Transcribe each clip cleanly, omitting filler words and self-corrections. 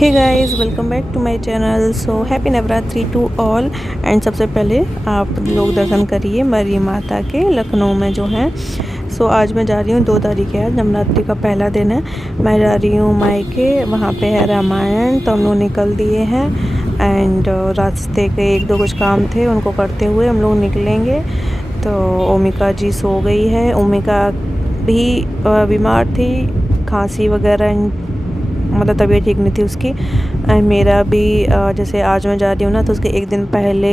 Hey guys, welcome back to my channel. So happy Navratri to all. And सबसे पहले आप लोग दर्शन करिए मरी माता के लखनऊ में जो है। सो आज मैं जा रही हूँ, 2 तारीख है, नवरात्रि का पहला दिन है। मैं जा रही हूँ मायके, वहाँ पे है रामायण, तो हम लोग निकल दिए हैं। एंड रास्ते के 1-2 कुछ काम थे, उनको करते हुए हम लोग निकलेंगे। तो ओमिका जी सो गई है। ओमिका भी बीमार थी, खांसी वगैरह, मतलब तबीयत ठीक नहीं थी उसकी। एंड मेरा भी जैसे आज मैं जा रही हूँ ना, तो उसके 1 दिन पहले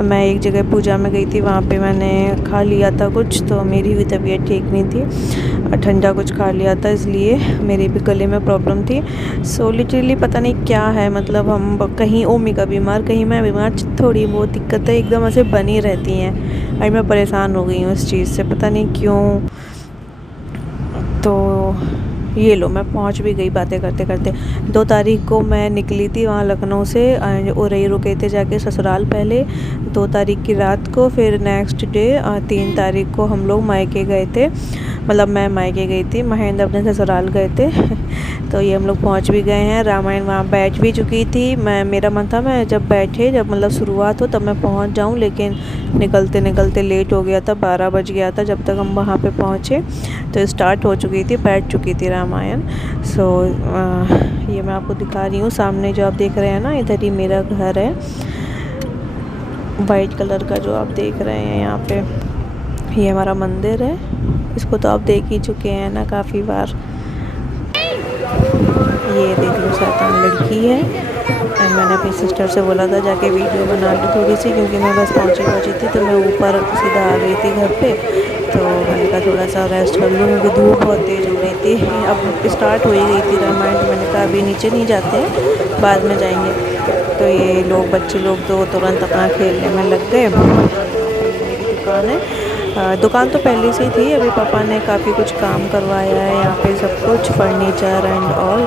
मैं एक जगह पूजा में गई थी, वहाँ पे मैंने खा लिया था कुछ, तो मेरी भी तबीयत ठीक नहीं थी, ठंडा कुछ खा लिया था, इसलिए मेरे भी गले में प्रॉब्लम थी। सो लिटरली पता नहीं क्या है, मतलब हम कहीं ओमिका बीमार, कहीं मैं बीमार, थोड़ी बहुत दिक्कतें एकदम ऐसे बनी रहती हैं। और मैं परेशान हो गई हूँ इस चीज़ से, पता नहीं क्यों। तो ये लो, मैं पहुंच भी गई बातें करते करते। 2 तारीख को मैं निकली थी वहाँ लखनऊ से, उरई रुके थे जाके ससुराल पहले 2 तारीख की रात को। फिर नेक्स्ट डे 3 तारीख को हम लोग मायके गए थे, मतलब मैं मायके गई थी, महेंद्र अपने ससुराल गए थे। तो ये हम लोग पहुँच भी गए हैं। रामायण वहाँ बैठ भी चुकी थी मैं, मेरा मन था मैं जब मतलब शुरुआत हो तब मैं पहुँच जाऊँ, लेकिन निकलते निकलते लेट हो गया था, 12 बज गया था जब तक हम वहाँ पे पहुँचे। तो स्टार्ट हो चुकी थी, बैठ चुकी थी रामायण। सो ये मैं आपको दिखा रही हूँ, सामने जो आप देख रहे हैं ना, इधर ही मेरा घर है, वाइट कलर का जो आप देख रहे हैं यहाँ पे, ये हमारा मंदिर है। इसको तो आप देख ही चुके हैं ना काफ़ी बार। ये देख लो, शैतान लड़की है। एंड मैंने अपनी सिस्टर से बोला था जाके वीडियो बना ली थोड़ी सी, क्योंकि मैं बस पहुँची थी, तो मैं ऊपर सीधा आ गई थी घर पे। तो मैंने कहा थोड़ा सा रेस्ट कर लूँ, क्योंकि धूप बहुत तेज़ हो गई थी। अब स्टार्ट हो ही गई थी रामायण, तो मैंने कहा अभी नीचे नहीं जाते हैं, बाद में जाएंगे। तो ये लोग, बच्चे लोग तो तुरंत अपना खेलने में लग गए। मेरी दुकान है, दुकान तो पहले से ही थी, अभी पापा ने काफ़ी कुछ काम करवाया है यहाँ पे, सब कुछ फर्नीचर एंड ऑल।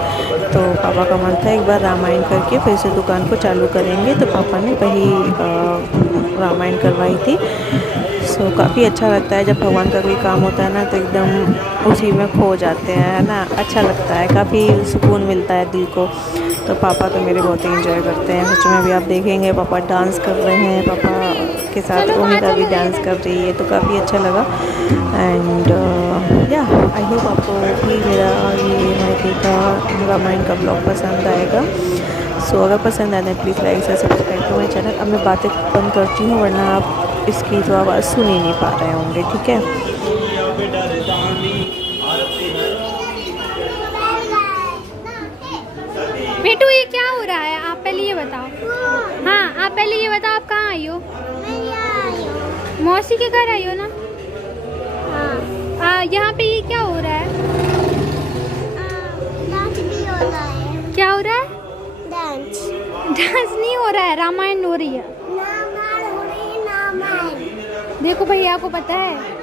तो पापा का मन था एक बार रामायण करके फिर से दुकान को चालू करेंगे, तो पापा ने वही रामायण करवाई थी। सो काफ़ी अच्छा लगता है जब भगवान का कोई काम होता है ना, तो एकदम उसी में खो जाते हैं, है ना। अच्छा लगता है, काफ़ी सुकून मिलता है दिल को। तो पापा तो मेरे बहुत ही एंजॉय करते हैं, सच में। अभी आप देखेंगे पापा डांस कर रहे हैं, पापा के साथ ओमिका भी डांस कर रही है, तो काफ़ी अच्छा लगा। एंड या आई होप आपको भी मेरा ये मायके का रामायण का ब्लॉग पसंद आएगा। सो अगर पसंद आए तो प्लीज़ लाइक से सब्सक्राइब टू माई चैनल। अब मैं बातें बंद करती हूँ, वरना आप इसकी तो आवाज़ सुन ही नहीं पा रहे होंगे, ठीक है। बेटू ये क्या हो रहा है, आप पहले ये बताओ। हाँ, आप पहले ये बताओ, आप कहाँ आई हो? मौसी के घर आई हो ना? हाँ। यहाँ पे ये क्या हो रहा है? डांस भी हो रहा है। क्या हो रहा है? डांस। डांस नहीं हो रहा है, रामायण हो रही है। रामायण हो रही है, रामायण। देखो भैया, आपको पता है?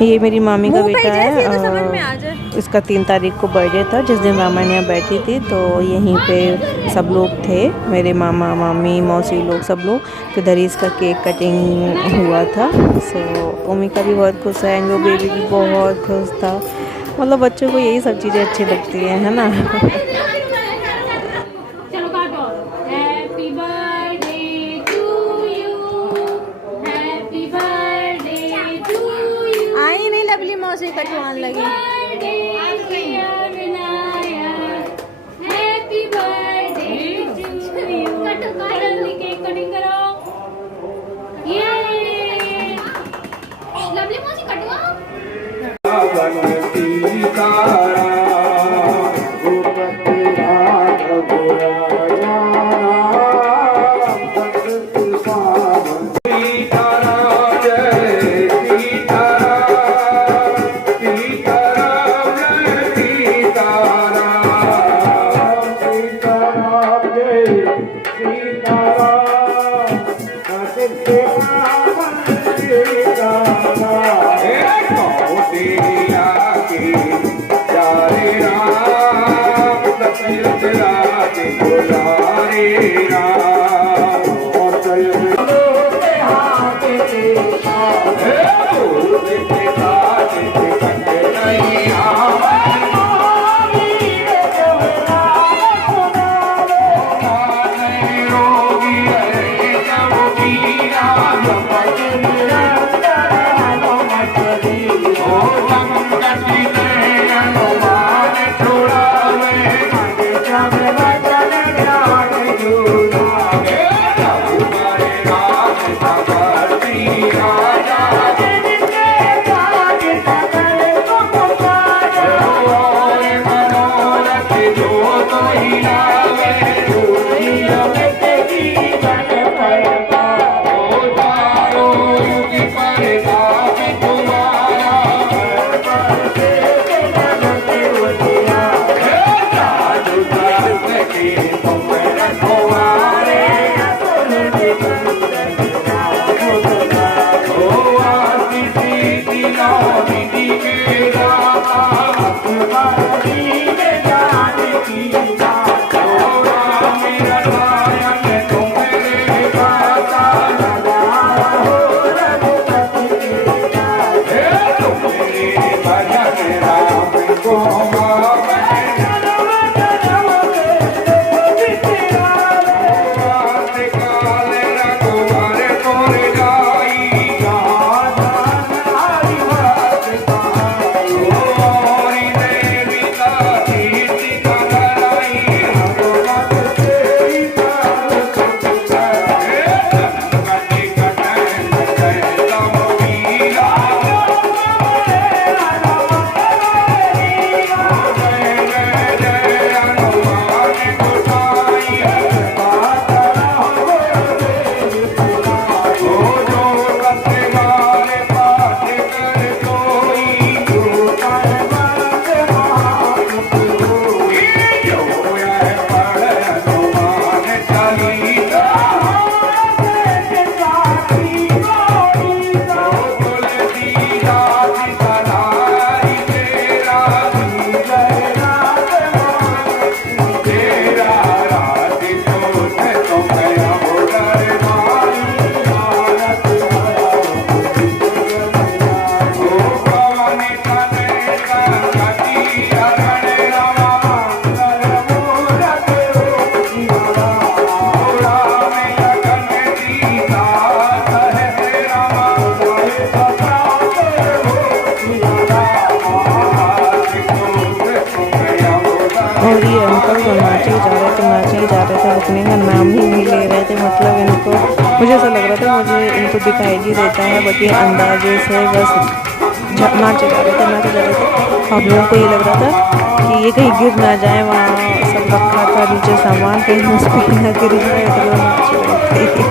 ये मेरी मामी का बेटा है समझ में आ जाए। इसका 3 तारीख को बर्थडे था, जिस दिन रामायण यहाँ बैठी थी तो यहीं पे सब लोग थे, मेरे मामा मामी मौसी लोग सब लोग, तो इधर ही इसका केक कटिंग हुआ था। सो ओमिका भी बहुत खुश है, एंड वो बेबी भी बहुत खुश था। मतलब बच्चों को यही सब चीज़ें अच्छी लगती हैं, है ना। चलो काटो। Happy birthday to you, happy birthday to you. आई नहीं लवली मौसी कटवान लगी। Happy birthday to you. कटो केक कटिंग करो। ये लवली मौसी कटवाओ। और ये अंकल नाचे ही जा रहे थे रुकने का नाम ही नहीं ले रहे थे। मतलब इनको मुझे ऐसा लग रहा था मुझे इनको दिखाई नहीं देता है, बट ये अंदाजे से बस नाचे जा रहे थे। आप लोगों को ये लग रहा था कि ये कहीं गिर ना जाए, वहाँ सब रखा था नीचे सामान, कहीं उस पर ना गिर जाए, तो लोग नाच रहे थे।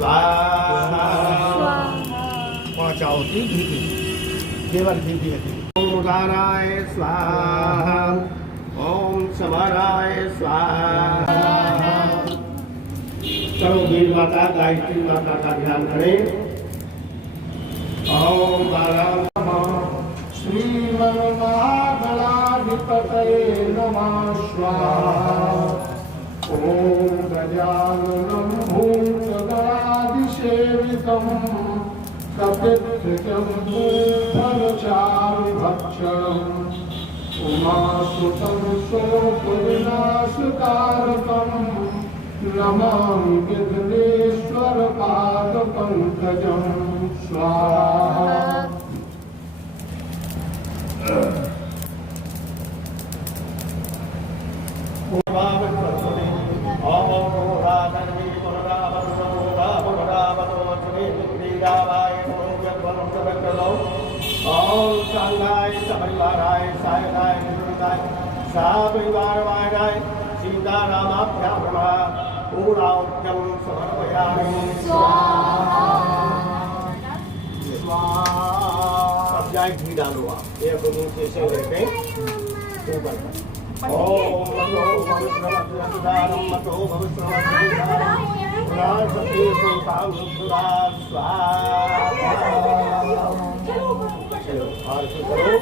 स्वाहा। 5 आहुति घी की, केवल घी की है। ओम उदाराय स्वाहा, ओम समाराय स्वाहा। करो वीर माता गायत्री माता का ध्यान करें। ओम बालाम श्रीमन्नागलाधिपतये नमः स्वाहा। ओम गजाननं भूतगणाधिसेवितं कपित्थं फलचारुभक्षणम् उमासुतं शोकविनाशकारकं नमामि विघ्नेश्वरपादपङ्कजं स्वाहा। ओम शांताय सपरिवाराय सायकाय निरुताय सापरिवारवाय सीतारामाभ्यां नमः। पूर्णाहुत्यं समर्पयामि स्वाहा स्वाहा। अब जाए घी डालो आप, एक दो से लेके ऊपर। ओम मतो भविष्यवद्दानं मतो भविष्यवद्दानं राजते सुतां सुरा स्वाहा। चलो और करो।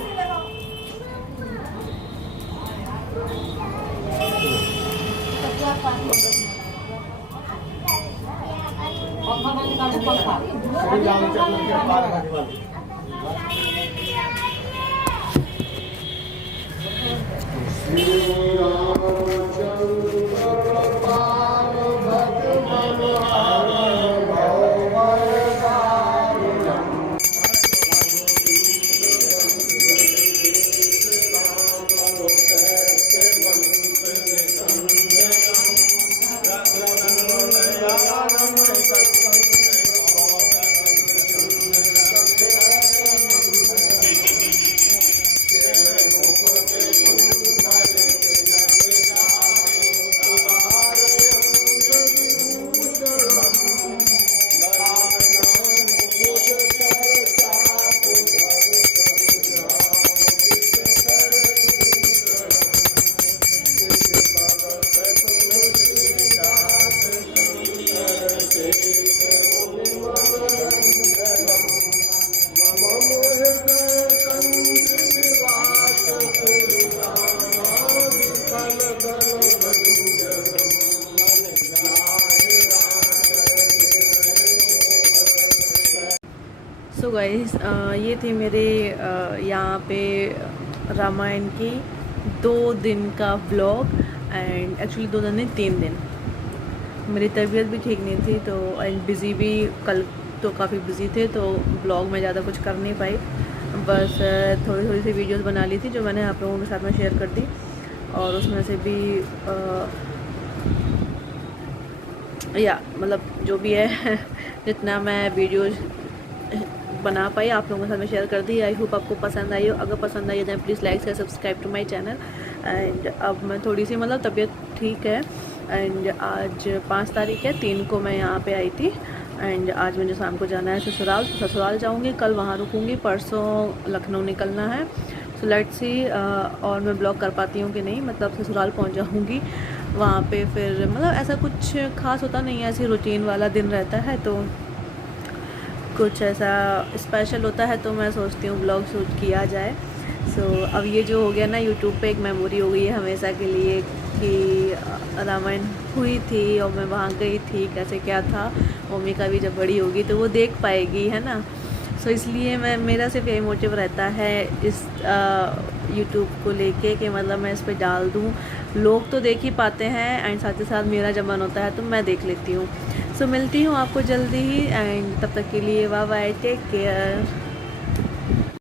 श्री रामचंद्र के पार करने वाले श्री रामचंद्र पार भगवान सो गाइस ये थे मेरे यहाँ पे रामायण की 2 दिन का व्लॉग। एंड एक्चुअली 2 दिन नहीं 3 दिन। मेरी तबीयत भी ठीक नहीं थी तो एंड बिज़ी भी, कल तो काफ़ी बिज़ी थे तो व्लॉग में ज़्यादा कुछ कर नहीं पाई। बस थोड़ी थोड़ी सी वीडियोस बना ली थी जो मैंने आप लोगों के साथ में शेयर कर दी। और उसमें से भी या मतलब जो भी है जितना मैं वीडियोस बना पाई आप लोगों के साथ में शेयर कर दी। आई होप आपको पसंद आई हो। अगर पसंद आई है तो please like share subscribe to my channel. And अब मैं थोड़ी सी मतलब तबीयत ठीक है। एंड आज 5 तारीख है, 3 को मैं यहाँ पे आई थी। एंड आज मुझे शाम को जाना है ससुराल, तो ससुराल जाऊँगी, कल वहाँ रुकूँगी, परसों लखनऊ निकलना है। सो लेट्स सी और मैं ब्लॉग कर पाती हूँ कि नहीं। मतलब ससुराल पहुँच जाऊँगी, वहाँ पे फिर मतलब ऐसा कुछ खास होता नहीं है, ऐसे रूटीन वाला दिन रहता है। तो कुछ ऐसा स्पेशल होता है तो मैं सोचती हूँ ब्लॉग शूट किया जाए। सो अब ये जो हो गया ना यूट्यूब पे एक मेमोरी हो गई है हमेशा के लिए कि रामायण हुई थी और मैं वहाँ गई थी, कैसे क्या था। मम्मी का भी जब बड़ी होगी तो वो देख पाएगी, है ना। सो इसलिए मेरा सिर्फ यही मोटिव रहता है इस यूट्यूब को लेके कि मतलब मैं इस पर डाल दूँ। लोग तो देख ही पाते हैं एंड साथ ही साथ मेरा जब मन होता है तो मैं देख लेती हूँ। सो मिलती हूँ आपको जल्दी ही एंड तब तक के लिए बाय बाय, टेक केयर।